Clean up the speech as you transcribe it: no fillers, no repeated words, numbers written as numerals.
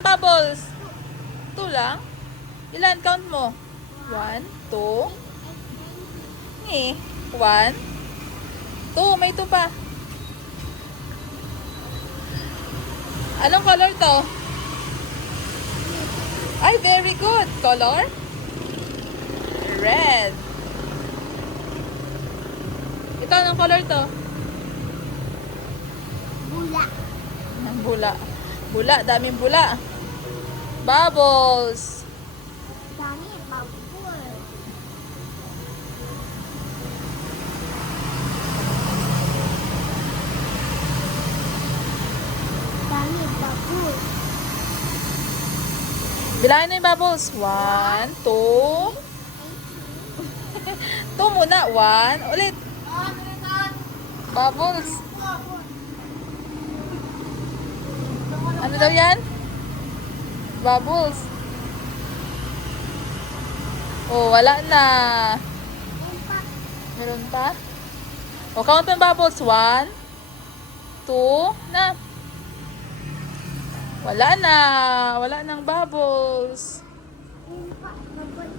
Bubbles. 2 lang? Ilan? Count mo. 1, 2. Eh, 1, 2. May 2 pa. Anong color to? Ay, very good. Color? Red. Ito, anong color to? Bula. Bula. Bula, daming bula. Bubbles. Dami, bubble. Dami, bubble. Bilangin na yung bubbles. 1, 2. 2 muna. 1. Ulit. Bubbles. Ano daw yan? Bubbles. Oh, wala na. Meron pa? O, count mo yung bubbles. 1, 2, na. Wala na. Wala nang bubbles. Bubble.